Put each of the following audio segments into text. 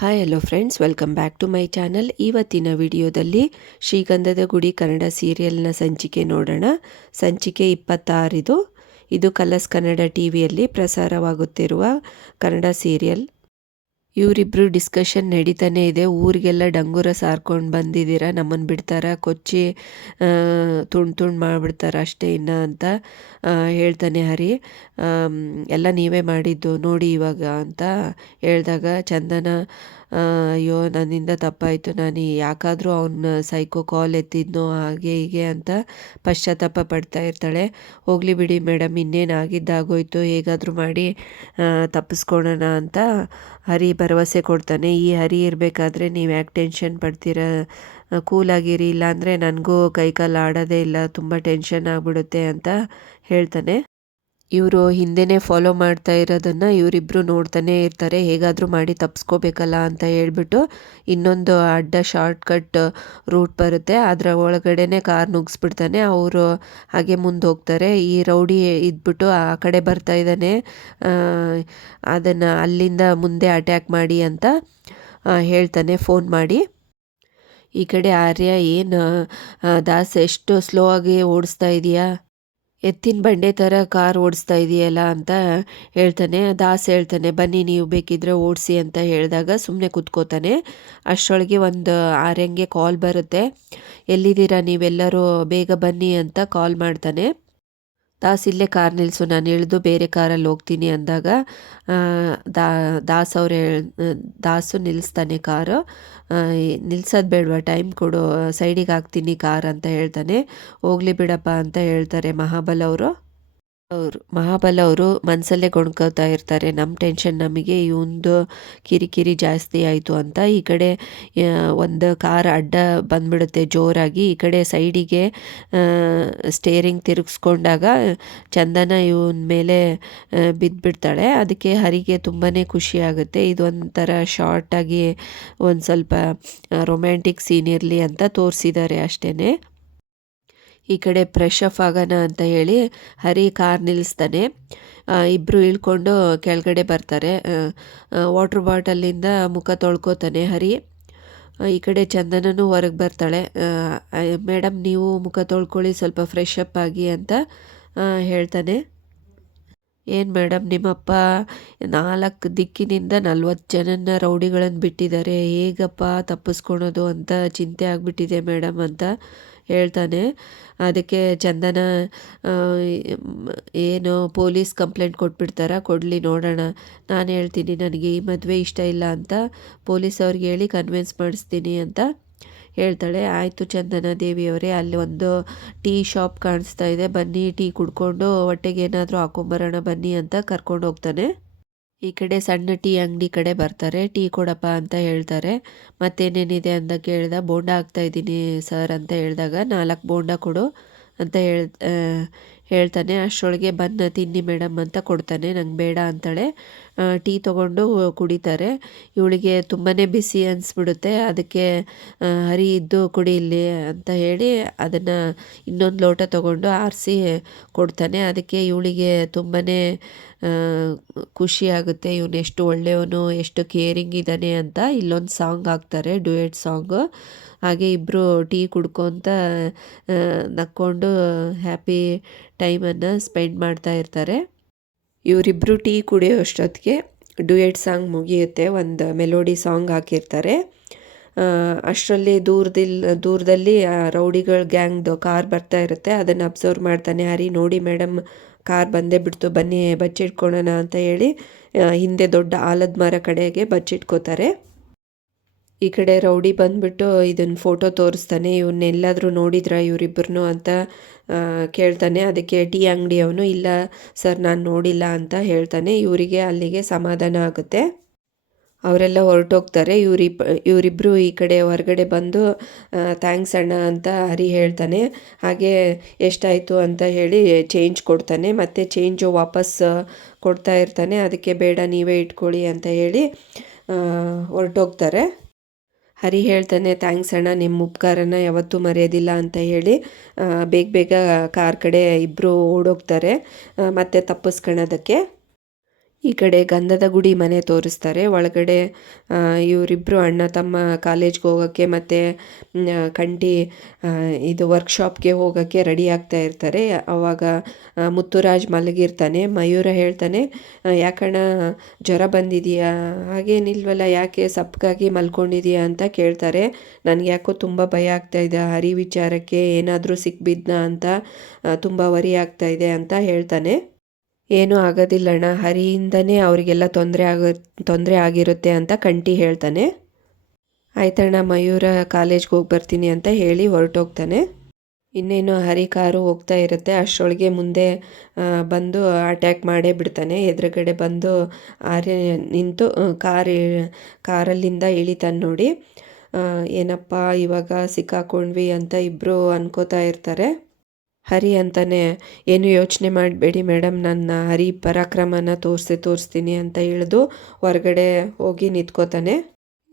Hi hello friends welcome back to my channel ಇವತ್ತಿನ ವಿಡಿಯೋದಲ್ಲಿ ಶ್ರೀಗಂಧದ ಗುಡಿ ಕನ್ನಡ ಸೀರಿಯಲ್ನ ಸಂಚಿಕೆ ನೋಡೋಣ. ಸಂಚಿಕೆ ಇಪ್ಪತ್ತಾರಿದು. ಇದು ಕಲರ್ಸ್ ಕನ್ನಡ ಟಿ ವಿಯಲ್ಲಿ ಪ್ರಸಾರವಾಗುತ್ತಿರುವ ಕನ್ನಡ ಸೀರಿಯಲ್ ಇವರಿಬ್ಬರು ಡಿಸ್ಕಷನ್ ನಡೀತಾನೆ ಇದೆ. ಊರಿಗೆಲ್ಲ ಡಂಗೂರ ಸಾರ್ಕೊಂಡು ಬಂದಿದ್ದೀರಾ? ನಮ್ಮನ್ನು ಬಿಡ್ತಾರ? ಕೊಚ್ಚಿ ತುಂಡು ತುಂಡು ಮಾಡಿಬಿಡ್ತಾರೆ ಅಷ್ಟೇ ಇನ್ನ ಅಂತ ಹೇಳ್ತಾನೆ ಹರಿ. ಎಲ್ಲ ನೀವೇ ಮಾಡಿದ್ದು ನೋಡಿ ಇವಾಗ ಅಂತ ಹೇಳಿದಾಗ ಚಂದನ ಅಯ್ಯೋ, ನನ್ನಿಂದ ತಪ್ಪಾಯಿತು ನಾನು. ಯಾಕಾದರೂ ಅವನ ಸೈಕೋ ಕಾಲ್ ಎತ್ತಿದ್ನೋ ಹಾಗೆ ಹೀಗೆ ಅಂತ ಪಶ್ಚಾತ್ತಾಪ ಪಡ್ತಾ ಇರ್ತಾಳೆ. ಹೋಗಲಿ ಬಿಡಿ ಮೇಡಮ್ ಇನ್ನೇನು ಆಗಿದ್ದಾಗೋಯ್ತು. ಹೇಗಾದರೂ ಮಾಡಿ ತಪ್ಪಿಸ್ಕೊಳೋಣ ಅಂತ ಹರಿ ಭರವಸೆ ಕೊಡ್ತಾನೆ. ಈ ಹರಿ ಇರಬೇಕಾದ್ರೆ ನೀವು ಯಾಕೆ ಟೆನ್ಷನ್ ಪಡ್ತೀರ? ಕೂಲಾಗಿರಿ ಇಲ್ಲಾಂದರೆ ನನಗೂ ಕೈಕಾಲು ಆಡೋದೇ ಇಲ್ಲ. ತುಂಬ ಟೆನ್ಷನ್ ಆಗಿಬಿಡುತ್ತೆ ಅಂತ ಹೇಳ್ತಾನೆ. ಇವರು ಹಿಂದೆನೇ ಫಾಲೋ ಮಾಡ್ತಾ ಇರೋದನ್ನು ಇವರಿಬ್ಬರು ನೋಡ್ತಾನೆ ಇರ್ತಾರೆ. ಹೇಗಾದರೂ ಮಾಡಿ ತಪ್ಪಿಸ್ಕೋಬೇಕಲ್ಲ ಅಂತ ಹೇಳ್ಬಿಟ್ಟು ಇನ್ನೊಂದು ಅಡ್ಡ ಶಾರ್ಟ್ಕಟ್ ರೂಟ್ ಬರುತ್ತೆ. ಅದರ ಒಳಗಡೆನೆ ಕಾರ್ ನುಗ್ಸ್ಬಿಡ್ತಾನೆ. ಅವರು ಹಾಗೆ ಮುಂದೆ ಹೋಗ್ತಾರೆ. ಈ ರೌಡಿ ಇದ್ಬಿಟ್ಟು ಆ ಕಡೆ ಬರ್ತಾ ಇದ್ದಾನೆ. ಅದನ್ನು ಅಲ್ಲಿಂದ ಮುಂದೆ ಅಟ್ಯಾಕ್ ಮಾಡಿ ಅಂತ ಹೇಳ್ತಾನೆ ಫೋನ್ ಮಾಡಿ. ಈ ಕಡೆ ಆರ್ಯ, ಏನು ದಾಸ್, ಎಷ್ಟು ಸ್ಲೋ ಆಗಿ ಓಡಿಸ್ತಾ ಇದೆಯಾ? ಎತ್ತಿನ ಬಂಡೆ ಥರ ಕಾರ್ ಓಡಿಸ್ತಾ ಇದೆಯಲ್ಲ ಅಂತ ಹೇಳ್ತಾನೆ. ದಾಸ್ ಹೇಳ್ತಾನೆ, ಬನ್ನಿ ನೀವು ಬೇಕಿದ್ರೆ ಓಡಿಸಿ ಅಂತ ಹೇಳಿದಾಗ ಸುಮ್ಮನೆ ಕುತ್ಕೋತಾನೆ. ಅಷ್ಟರೊಳಗೆ ಒಂದು ಆರ್ಯಂಗೆ ಕಾಲ್ ಬರುತ್ತೆ. ಎಲ್ಲಿದ್ದೀರಾ ನೀವೆಲ್ಲರೂ ಬೇಗ ಬನ್ನಿ ಅಂತ ಕಾಲ್ ಮಾಡ್ತಾನೆ. ದಾಸ್ ಇಲ್ಲೇ ಕಾರ್ ನಿಲ್ಲಿಸು ನಾನು ಇಳಿದು ಬೇರೆ ಕಾರಲ್ಲಿ ಹೋಗ್ತೀನಿ ಅಂದಾಗ ದಾ, ದಾಸ್ ಅವ್ರು ದಾಸು ನಿಲ್ಲಿಸ್ತಾನೆ ಕಾರು. ನಿಲ್ಸೋದು ಬೇಡವಾ, ಟೈಮ್ ಕೊಡು ಸೈಡಿಗೆ ಹಾಕ್ತೀನಿ ಕಾರ್ ಅಂತ ಹೇಳ್ತಾನೆ. ಹೋಗ್ಲಿ ಬಿಡಪ್ಪ ಅಂತ ಹೇಳ್ತಾರೆ ಮಹಾಬಲ್ ಅವರು. ಅವರು, ಮಹಾಬಲ ಅವರು ಮನಸ್ಸಲ್ಲೇ ಗೊಣ್ಕೋತಾ ಇರ್ತಾರೆ. ನಮ್ಮ ಟೆನ್ಷನ್ ನಮಗೆ, ಇವಂದು ಕಿರಿಕಿರಿ ಜಾಸ್ತಿ ಆಯಿತು ಅಂತ ಈ ಕಡೆ ಒಂದು ಕಾರ್ ಅಡ್ಡ ಬಂದ್ಬಿಡುತ್ತೆ ಜೋರಾಗಿ. ಈ ಕಡೆ ಸೈಡಿಗೆ ಸ್ಟೇರಿಂಗ್ ತಿರುಗಿಸ್ಕೊಂಡಾಗ ಚಂದನ ಇವನ ಮೇಲೆ ಬಿದ್ದುಬಿಡ್ತಾಳೆ ಅದಕ್ಕೆ ಹರಿಗೆ ತುಂಬಾ ಖುಷಿ ಆಗುತ್ತೆ. ಇದೊಂಥರ ಶಾರ್ಟಾಗಿ ಒಂದು ಸ್ವಲ್ಪ ರೊಮ್ಯಾಂಟಿಕ್ ಸೀನ್ ಇರಲಿ ಅಂತ ತೋರಿಸಿದ್ದಾರೆ ಅಷ್ಟೇ ಈ ಕಡೆ ಫ್ರೆಶ್ ಅಪ್ ಆಗೋಣ ಅಂತ ಹೇಳಿ ಹರಿ ಕಾರ್ ನಿಲ್ಲಿಸ್ತಾನೆ ಇಬ್ಬರು ಇಳ್ಕೊಂಡು ಕೆಳಗಡೆ ಬರ್ತಾರೆ. ವಾಟ್ರ್ ಬಾಟಲಿಂದ ಮುಖ ತೊಳ್ಕೊತಾನೆ ಹರಿ. ಈ ಕಡೆ ಚಂದನನು ಹೊರಗೆ ಬರ್ತಾಳೆ. ಮೇಡಮ್ ನೀವು ಮುಖ ತೊಳ್ಕೊಳ್ಳಿ, ಸ್ವಲ್ಪ ಫ್ರೆಶ್ ಅಪ್ ಆಗಿ ಅಂತ ಹೇಳ್ತಾನೆ. ಏನು ಮೇಡಮ್ ನಿಮ್ಮಪ್ಪ ನಾಲ್ಕು ದಿಕ್ಕಿನಿಂದ ನಲ್ವತ್ತು ಜನನ ರೌಡಿಗಳನ್ನು ಬಿಟ್ಟಿದ್ದಾರೆ. ಹೇಗಪ್ಪ ತಪ್ಪಿಸ್ಕೊಳೋದು ಅಂತ ಚಿಂತೆ ಆಗಿಬಿಟ್ಟಿದೆ ಮೇಡಮ್ ಅಂತ ಹೇಳ್ತಾನೆ. ಅದಕ್ಕೆ ಚಂದನ ಏನು ಪೊಲೀಸ್ ಕಂಪ್ಲೇಂಟ್ ಕೊಟ್ಬಿಡ್ತಾರ? ಕೊಡಲಿ, ನೋಡೋಣ. ನಾನು ಹೇಳ್ತೀನಿ, ನನಗೆ ಈ ಮದುವೆ ಇಷ್ಟ ಇಲ್ಲ ಅಂತ ಪೊಲೀಸ್ ಅವ್ರಿಗೆ ಹೇಳಿ ಕನ್ವಿನ್ಸ್ ಮಾಡಿಸ್ತೀನಿ ಅಂತ ಹೇಳ್ತಾಳೆ. ಆಯಿತು ಚಂದನ ದೇವಿಯವರೇ, ಅಲ್ಲಿ ಒಂದು ಟೀ ಶಾಪ್ ಕಾಣಿಸ್ತಾ ಇದೆ. ಬನ್ನಿ, ಟೀ ಕುಡ್ಕೊಂಡು ಹೊಟ್ಟೆಗೆ ಏನಾದರೂ ಹಾಕೊಂಬರೋಣ, ಬನ್ನಿ ಅಂತ ಕರ್ಕೊಂಡು ಹೋಗ್ತಾನೆ. ಈ ಕಡೆ ಸಣ್ಣ ಟೀ ಅಂಗಡಿ ಕಡೆ ಬರ್ತಾರೆ. ಟೀ ಕೊಡಪ್ಪ ಅಂತ ಹೇಳ್ತಾರೆ. ಮತ್ತೇನೇನಿದೆ ಅಂತ ಕೇಳಿದ, ಬೋಂಡ ಹಾಕ್ತಾ ಇದ್ದೀನಿ ಸರ್ ಅಂತ ಹೇಳಿದಾಗ, ನಾಲ್ಕು ಬೋಂಡ ಕೊಡು ಅಂತ ಹೇಳ್ ಹೇಳ್ತಾನೆ ಅಷ್ಟರೊಳಗೆ ಬನ್ನ ತಿನ್ನಿ ಮೇಡಮ್ ಅಂತ ಕೊಡ್ತಾನೆ, ನಂಗೆ ಬೇಡ ಅಂತಾಳೆ. ಟೀ ತೊಗೊಂಡು ಕುಡಿತಾರೆ. ಇವಳಿಗೆ ತುಂಬಾ ಬಿಸಿ ಅನಿಸ್ಬಿಡುತ್ತೆ. ಅದಕ್ಕೆ ಹರಿ ಇದ್ದು ಕುಡಿ ಇಲ್ಲಿ ಅಂತ ಹೇಳಿ ಅದನ್ನು ಇನ್ನೊಂದು ಲೋಟ ತೊಗೊಂಡು ಆರಿಸಿ ಕೊಡ್ತಾನೆ. ಅದಕ್ಕೆ ಇವಳಿಗೆ ತುಂಬಾ ಖುಷಿ ಆಗುತ್ತೆ. ಇವನು ಎಷ್ಟು ಒಳ್ಳೆಯವನು, ಎಷ್ಟು ಕೇರಿಂಗ್ ಇದ್ದಾನೆ ಅಂತ ಇಲ್ಲೊಂದು ಸಾಂಗ್ ಹಾಕ್ತಾರೆ, ಡ್ಯೂಯೆಟ್ ಸಾಂಗು. ಹಾಗೆ ಇಬ್ಬರು ಟೀ ಕುಡ್ಕೊತ ನಕ್ಕೊಂಡು ಹ್ಯಾಪಿ ಟೈಮನ್ನು ಸ್ಪೆಂಡ್ ಮಾಡ್ತಾ ಇರ್ತಾರೆ. ಇವರಿಬ್ಬರು ಟೀ ಕುಡಿಯೋ ಅಷ್ಟೊತ್ತಿಗೆ ಡ್ಯೂಯೆಟ್ ಸಾಂಗ್ ಮುಗಿಯುತ್ತೆ, ಒಂದು ಮೆಲೋಡಿ ಸಾಂಗ್ ಹಾಕಿರ್ತಾರೆ. ಅಷ್ಟರಲ್ಲಿ ದೂರದಿಲ್, ದೂರದಲ್ಲಿ ರೌಡಿಗಳ ಗ್ಯಾಂಗ್ದು ಕಾರ್ ಬರ್ತಾ ಇರುತ್ತೆ, ಅದನ್ನು ಅಬ್ಸರ್ವ್ ಮಾಡ್ತಾನೆ ಹರಿ ನೋಡಿ ಮೇಡಮ್ ಕಾರ್ ಬಂದೇ ಬಿಡ್ತು, ಬನ್ನಿ ಬಚ್ಚಿಟ್ಕೊಳ್ಳೋಣ ಅಂತ ಹೇಳಿ ಹಿಂದೆ ದೊಡ್ಡ ಆಲದ ಮರ ಕಡೆಗೆ ಬಚ್ಚಿಟ್ಕೋತಾರೆ. ಈ ಕಡೆ ರೌಡಿ ಬಂದ್ಬಿಟ್ಟು ಇದನ್ನ ಫೋಟೋ ತೋರಿಸ್ತಾನೆ. ಇವನ್ನೆಲ್ಲಾದರೂ ನೋಡಿದ್ರ ಇವರಿಬ್ಬರನ್ನು ಅಂತ ಕೇಳ್ತಾನೆ. ಅದಕ್ಕೆ ಟೀ ಅಂಗಡಿಯವನು ಇಲ್ಲ ಸರ್ ನಾನು ನೋಡಿಲ್ಲ ಅಂತ ಹೇಳ್ತಾನೆ. ಇವರಿಗೆ ಅಲ್ಲಿಗೆ ಸಮಾಧಾನ ಆಗುತ್ತೆ. ಅವರೆಲ್ಲ ಹೊರಟೋಗ್ತಾರೆ. ಇವರಿಬ್ಬ ಇವರಿಬ್ಬರು ಈ ಕಡೆ ಹೊರಗಡೆ ಬಂದು ಥ್ಯಾಂಕ್ಸ್ ಅಣ್ಣ ಅಂತ ಹರಿ ಹೇಳ್ತಾನೆ. ಹಾಗೆ ಎಷ್ಟಾಯಿತು ಅಂತ ಹೇಳಿ ಚೇಂಜ್ ಕೊಡ್ತಾನೆ. ಮತ್ತು ಚೇಂಜು ವಾಪಸ್ ಕೊಡ್ತಾ ಇರ್ತಾನೆ. ಅದಕ್ಕೆ ಬೇಡ, ನೀವೇ ಇಟ್ಕೊಳ್ಳಿ ಅಂತ ಹೇಳಿ ಹೊರಟೋಗ್ತಾರೆ. ಹರಿ ಹೇಳ್ತಾನೆ, ಥ್ಯಾಂಕ್ಸ್ ಅಣ್ಣ ನಿಮ್ಮ ಉಪಕಾರನ ಯಾವತ್ತೂ ಮರೆಯೋದಿಲ್ಲ ಅಂತ ಹೇಳಿ ಬೇಗ ಬೇಗ ಕಾರ್ ಕಡೆ ಇಬ್ಬರು ಓಡೋಗ್ತಾರೆ ಮತ್ತೆ ತಪ್ಪಿಸ್ಕೊಳ್ಳೋದಕ್ಕೆ. ಈ ಕಡೆ ಗಂಧದ ಗುಡಿ ಮನೆ ತೋರಿಸ್ತಾರೆ. ಒಳಗಡೆ ಇವರಿಬ್ಬರು ಅಣ್ಣ ತಮ್ಮ ಕಾಲೇಜ್ಗೆ ಹೋಗೋಕ್ಕೆ ಮತ್ತು ಕಂಠಿ ಇದು ವರ್ಕ್ಶಾಪ್ಗೆ ಹೋಗೋಕ್ಕೆ ರೆಡಿ ಆಗ್ತಾ ಇರ್ತಾರೆ. ಅವಾಗ ಮುತ್ತುರಾಜ್ ಮಲಗಿರ್ತಾನೆ, ಮಯೂರ ಹೇಳ್ತಾನೆ ಯಾಕಣ್ಣ, ಜ್ವರ ಬಂದಿದೆಯಾ? ಹಾಗೇನಿಲ್ವಲ್ಲ, ಯಾಕೆ ಸಪ್ಪಗಾಗಿ ಮಲ್ಕೊಂಡಿದೀಯಾ? ಅಂತ ಕೇಳ್ತಾರೆ. ನನಗೆ ಯಾಕೋ ತುಂಬ ಭಯ ಆಗ್ತಾ ಇದೆ. ಹರಿ ವಿಚಾರಕ್ಕೆ ಏನಾದರೂ ಸಿಕ್ಬಿದ್ನಾ ಅಂತ ತುಂಬ ವರಿ ಆಗ್ತಾ ಇದೆ ಅಂತ ಹೇಳ್ತಾನೆ. ಏನೂ ಆಗೋದಿಲ್ಲಣ್ಣ ಹರಿಯಿಂದನೇ ಅವರಿಗೆಲ್ಲ ತೊಂದರೆ ಆಗ, ತೊಂದರೆ ಆಗಿರುತ್ತೆ ಅಂತ ಕಂಟಿ ಹೇಳ್ತಾನೆ. ಆಯ್ತಣ್ಣ, ಮಯೂರ ಕಾಲೇಜ್ಗೆ ಹೋಗಿ ಬರ್ತೀನಿ ಅಂತ ಹೇಳಿ ಹೊರಟೋಗ್ತಾನೆ. ಇನ್ನೇನು ಹರಿ ಕಾರು ಹೋಗ್ತಾ ಇರುತ್ತೆ. ಅಷ್ಟರೊಳಗೆ ಮುಂದೆ ಬಂದು ಅಟ್ಯಾಕ್ ಮಾಡೇ ಬಿಡ್ತಾನೆ. ಎದುರುಗಡೆ ಬಂದು ಆರ್ಯ ನಿಂತು ಕಾರ್, ಕಾರಲ್ಲಿಂದ ಇಳಿತಾನೆ ನೋಡಿ. ಏನಪ್ಪ ಇವಾಗ ಸಿಕ್ಕಾಕೊಂಡ್ವಿ ಅಂತ ಇಬ್ಬರು ಅನ್ಕೋತಾ ಇರ್ತಾರೆ. ಹರಿ ಅಂತಾನೆ, ಏನು ಯೋಚನೆ ಮಾಡಬೇಡಿ ಮೇಡಮ್ ನನ್ನ ಹರಿ ಪರಾಕ್ರಮನ ತೋರಿಸಿ, ತೋರಿಸ್ತೀನಿ ಅಂತ ಹೇಳಿದು ಹೊರಗಡೆ ಹೋಗಿ ನಿಂತ್ಕೋತಾನೆ.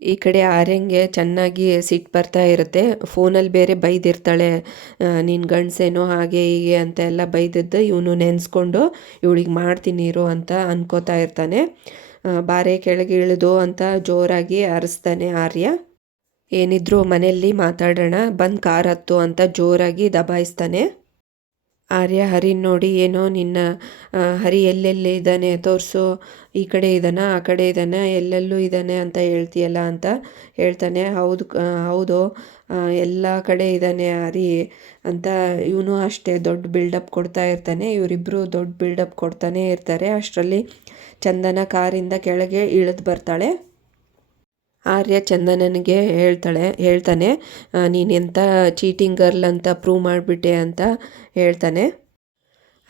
ಈ ಕಡೆ ಆರ್ಯಂಗೆ ಚೆನ್ನಾಗಿ ಸಿಟ್ಟು ಬರ್ತಾ ಇರುತ್ತೆ. ಫೋನಲ್ಲಿ ಬೇರೆ ಬೈದಿರ್ತಾಳೆ. ನಿನ್ನ ಗಂಡಸೇನೋ ಹಾಗೆ ಹೀಗೆ ಅಂತ ಎಲ್ಲ ಬೈದಿದ್ದು ಇವನು ನೆನೆಸ್ಕೊಂಡು ಇವಳಿಗೆ ಮಾಡ್ತೀನಿ ಇರೋ ಅಂತ ಅನ್ಕೋತಾ ಇರ್ತಾನೆ. ಬಾರೆ ಕೆಳಗೆ ಇಳಿದು ಅಂತ ಜೋರಾಗಿ ಅರಸ್ತಾನೆ ಆರ್ಯ. ಏನಿದ್ರು ಮನೆಯಲ್ಲಿ ಮಾತಾಡೋಣ, ಬಂದು ಕಾರ್ ಹತ್ತು ಅಂತ ಜೋರಾಗಿ ದಬಾಯಿಸ್ತಾನೆ. ಆರ್ಯ, ಹರಿ ನೋಡಿ, ಏನೋ ನಿನ್ನ ಹರಿ ಎಲ್ಲೆಲ್ಲಿ ಇದ್ದಾನೆ, ತೋರಿಸು, ಈ ಕಡೆ ಇದ್ದಾನೆ, ಆ ಕಡೆ ಇದ್ದಾನೆ, ಎಲ್ಲೆಲ್ಲೂ ಇದ್ದಾನೆ ಅಂತ ಹೇಳ್ತೀಯಲ್ಲ ಅಂತ ಹೇಳ್ತಾನೆ. ಹೌದು ಹೌದು ಎಲ್ಲ ಕಡೆ ಇದ್ದಾನೆ ಹರಿ ಅಂತ ಇವನು ಅಷ್ಟೇ ದೊಡ್ಡ ಬಿಲ್ಡಪ್ ಕೊಡ್ತಾ ಇರ್ತಾನೆ. ಇವರಿಬ್ಬರು ದೊಡ್ಡ ಬಿಲ್ಡಪ್ ಕೊಡ್ತಾನೆ ಇರ್ತಾರೆ. ಅಷ್ಟರಲ್ಲಿ ಚಂದನ ಕಾರಿಂದ ಕೆಳಗೆ ಇಳಿದು ಬರ್ತಾಳೆ. ಆರ್ಯ ಚಂದನನಿಗೆ ಹೇಳ್ತಾಳೆ, ಹೇಳ್ತಾನೆ ನೀನೆಂಥ ಚೀಟಿಂಗ್ ಗರ್ಲ್ ಅಂತ ಪ್ರೂವ್ ಮಾಡಿಬಿಟ್ಟೆ ಅಂತ ಹೇಳ್ತಾನೆ.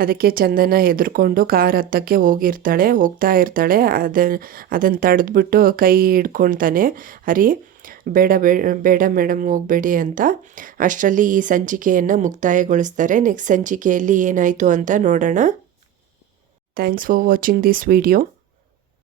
ಅದಕ್ಕೆ ಚಂದನ ಹೆದರ್ಕೊಂಡು ಕಾರ್ ಹತ್ತಕ್ಕೆ ಹೋಗಿರ್ತಾಳೆ, ಹೋಗ್ತಾ ಇರ್ತಾಳೆ. ಅದನ್ನು ಅದನ್ನು ತಡೆದ್ಬಿಟ್ಟು ಕೈ ಹಿಡ್ಕೊಳ್ತಾನೆ. ಬೇಡ ಬೇಡ ಬೇಡ ಮೇಡಮ್ ಹೋಗಬೇಡಿ ಅಂತ. ಅಷ್ಟರಲ್ಲಿ ಈ ಸಂಚಿಕೆಯನ್ನು ಮುಕ್ತಾಯಗೊಳಿಸ್ತಾರೆ. ನೆಕ್ಸ್ಟ್ ಸಂಚಿಕೆಯಲ್ಲಿ ಏನಾಯಿತು ಅಂತ ನೋಡೋಣ. Thanks for watching this video